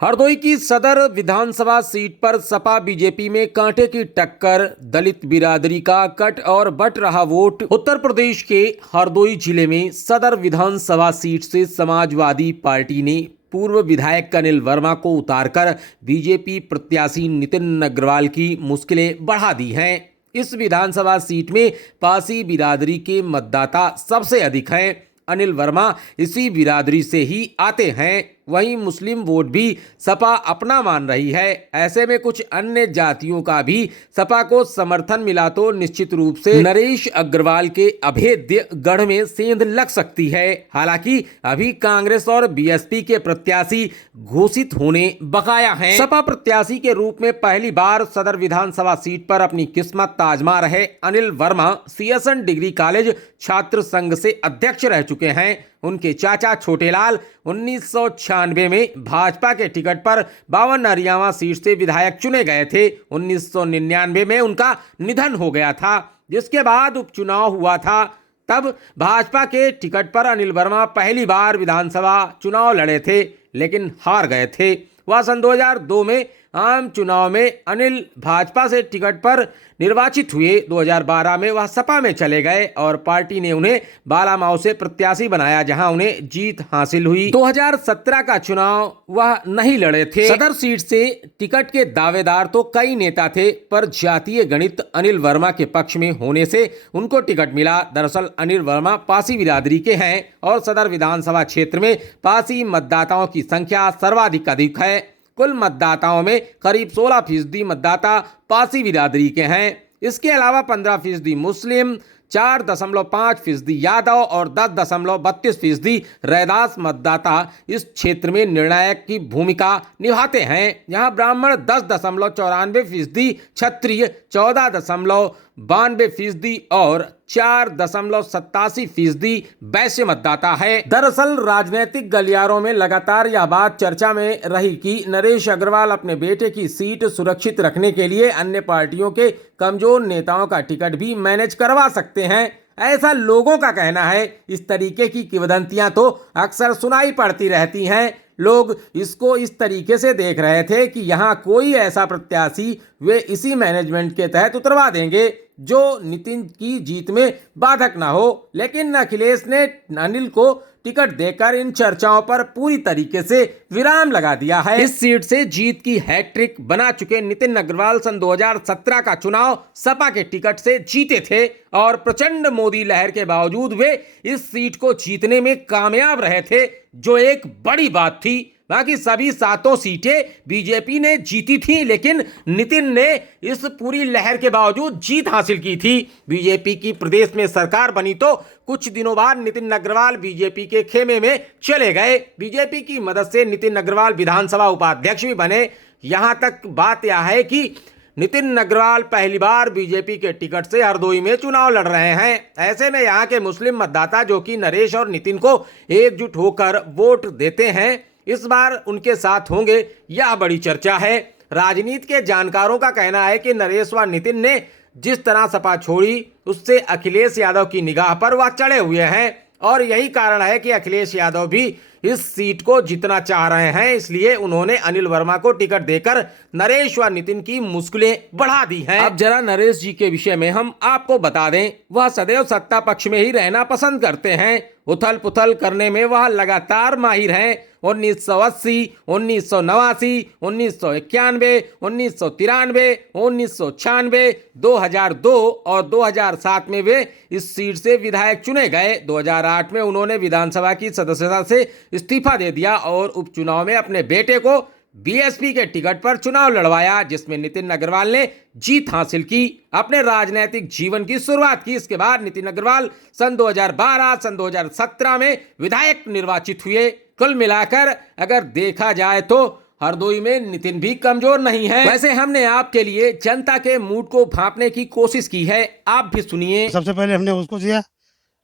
हरदोई की सदर विधानसभा सीट पर सपा बीजेपी में कांटे की टक्कर, दलित बिरादरी का कट और बट रहा वोट। उत्तर प्रदेश के हरदोई जिले में सदर विधानसभा सीट से समाजवादी पार्टी ने पूर्व विधायक अनिल वर्मा को उतारकर बीजेपी प्रत्याशी नितिन अग्रवाल की मुश्किलें बढ़ा दी हैं। इस विधानसभा सीट में पासी बिरादरी के मतदाता सबसे अधिक हैं। अनिल वर्मा इसी बिरादरी से ही आते हैं। वहीं मुस्लिम वोट भी सपा अपना मान रही है। ऐसे में कुछ अन्य जातियों का भी सपा को समर्थन मिला तो निश्चित रूप से नरेश अग्रवाल के अभेद्य गढ़ में सेंध लग सकती है। हालांकि अभी कांग्रेस और बीएसपी के प्रत्याशी घोषित होने बकाया हैं। सपा प्रत्याशी के रूप में पहली बार सदर विधानसभा सीट पर अपनी किस्मत आजमा रहे Anil Verma CSN degree college छात्र संघ से अध्यक्ष रह चुके हैं। उनके चाचा छोटेलाल 1996 में भाजपा के टिकट पर 52 अरियावा सीट से विधायक चुने गए थे। 1999 में उनका निधन हो गया था, जिसके बाद उपचुनाव हुआ था। तब भाजपा के टिकट पर अनिल वर्मा पहली बार विधानसभा चुनाव लड़े थे, लेकिन हार गए थे। वह सन 2002 में आम चुनाव में अनिल भाजपा से टिकट पर निर्वाचित हुए। 2012 में वह सपा में चले गए और पार्टी ने उन्हें बालामाऊ से प्रत्याशी बनाया, जहां उन्हें जीत हासिल हुई। 2017 का चुनाव वह नहीं लड़े थे। सदर सीट से टिकट के दावेदार तो कई नेता थे, पर जातीय गणित अनिल वर्मा के पक्ष में होने से उनको टिकट मिला। दरअसल अनिल वर्मा पासी बिरादरी के हैं और सदर विधानसभा क्षेत्र में पासी मतदाताओं की संख्या सर्वाधिक अधिक है। कुल मतदाताओं में करीब 16% मतदाता पासी बिरादरी के हैं। इसके अलावा 15% मुस्लिम, 4.5% यादव और 10.32% रैदास मतदाता इस क्षेत्र में निर्णायक की भूमिका निभाते हैं। यहाँ ब्राह्मण 10.94%, क्षत्रिय 14.92% और 4.87% वैश्य मतदाता है। दरअसल राजनीतिक गलियारों में लगातार यह बात चर्चा में रही कि नरेश अग्रवाल अपने बेटे की सीट सुरक्षित रखने के लिए अन्य पार्टियों के कमजोर नेताओं का टिकट भी मैनेज करवा सकते हैं। ऐसा लोगों का कहना है। इस तरीके की किंवदंतियां तो अक्सर सुनाई पड़ती रहती हैं। लोग इसको इस तरीके से देख रहे थे कि यहाँ कोई ऐसा प्रत्याशी वे इसी मैनेजमेंट के तहत उतरवा देंगे जो नितिन की जीत में बाधक ना हो। लेकिन अखिलेश ने अनिल को टिकट देकर इन चर्चाओं पर पूरी तरीके से विराम लगा दिया है। इस सीट से जीत की हैट्रिक बना चुके नितिन अग्रवाल सन 2017 का चुनाव सपा के टिकट से जीते थे और प्रचंड मोदी लहर के बावजूद वे इस सीट को जीतने में कामयाब रहे थे, जो एक बड़ी बात थी। बाकी सभी 7 सीटें बीजेपी ने जीती थी, लेकिन नितिन ने इस पूरी लहर के बावजूद जीत हासिल की थी। बीजेपी की प्रदेश में सरकार बनी तो कुछ दिनों बाद नितिन अग्रवाल बीजेपी के खेमे में चले गए। बीजेपी की मदद से नितिन अग्रवाल विधानसभा उपाध्यक्ष भी बने। यहां तक बात यह है कि नितिन अग्रवाल पहली बार बीजेपी के टिकट से हरदोई में चुनाव लड़ रहे हैं। ऐसे में यहाँ के मुस्लिम मतदाता, जो कि नरेश और नितिन को एकजुट होकर वोट देते हैं, इस बार उनके साथ होंगे, यह बड़ी चर्चा है। राजनीति के जानकारों का कहना है कि नरेश व नितिन ने जिस तरह सपा छोड़ी, उससे अखिलेश यादव की निगाह पर वह चढ़े हुए हैं और यही कारण है कि अखिलेश यादव भी इस सीट को जीतना चाह रहे हैं। इसलिए उन्होंने अनिल वर्मा को टिकट देकर नरेश व नितिन की मुश्किलें बढ़ा दी हैं। अब जरा नरेश जी के विषय में हम आपको बता दें, वह सदैव सत्ता पक्ष में ही रहना पसंद करते हैं। उथल पुथल करने में वह लगातार माहिर हैं। 1980, 1989, 1991, 1993, 1996, 2002 और 2007 में वे इस सीट से विधायक चुने गए। 2008 में उन्होंने विधानसभा की सदस्यता से इस्तीफा दे दिया और उपचुनाव में अपने बेटे को बीएसपी के टिकट पर चुनाव लड़वाया, जिसमें नितिन अग्रवाल ने जीत हासिल की। अपने राजनीतिक जीवन की शुरुआत की। इसके बाद नितिन अग्रवाल सन 2012, सन 2017 में विधायक निर्वाचित हुए। कुल मिलाकर अगर देखा जाए तो हरदोई में नितिन भी कमजोर नहीं है। वैसे हमने आपके लिए जनता के मूड को भांपने की कोशिश की है, आप भी सुनिए। सबसे पहले हमने उसको दिया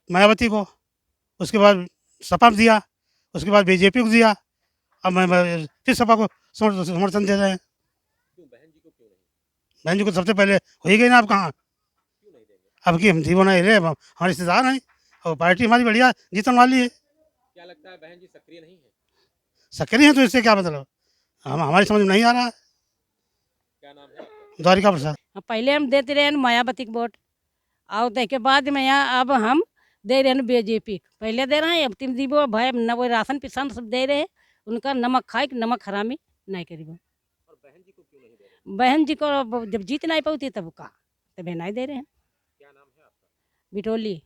मायावती को, उसके बाद सपा को दिया, उसके बाद बीजेपी को दिया, अब मैं फिर सपा को समर्थन दे रहे हैं। बहन जी को सबसे पहले हो ही गई ना, अब कहाँ अब की हम जीवन नहीं रहे, हमारे रिश्तेदार हैं और पार्टी हमारी बढ़िया जीतने वाली है। क्या लगता है बहन जी सक्रिय नहीं है? सक्रिय है तो इससे क्या मतलब, हम हमारी समझ में नहीं आ रहा है। क्या नाम है? द्वारिका प्रसाद। पहले हम देते रहे मायावती को वोट और उसके बाद में यहाँ अब हम दे रहे हैं बीजेपी। पहले दे रहे हैं अब तीन दीबो भाई न वो राशन पिसान सब दे रहे हैं। उनका नमक खाए कि नमक हरामी नहीं करी वो। और बहन जी को क्यों नहीं दे रहे? बहन जी को अब जब जीत नहीं पाती तब का तब नहीं दे रहे हैं। क्या नाम है आपका? बिटोली।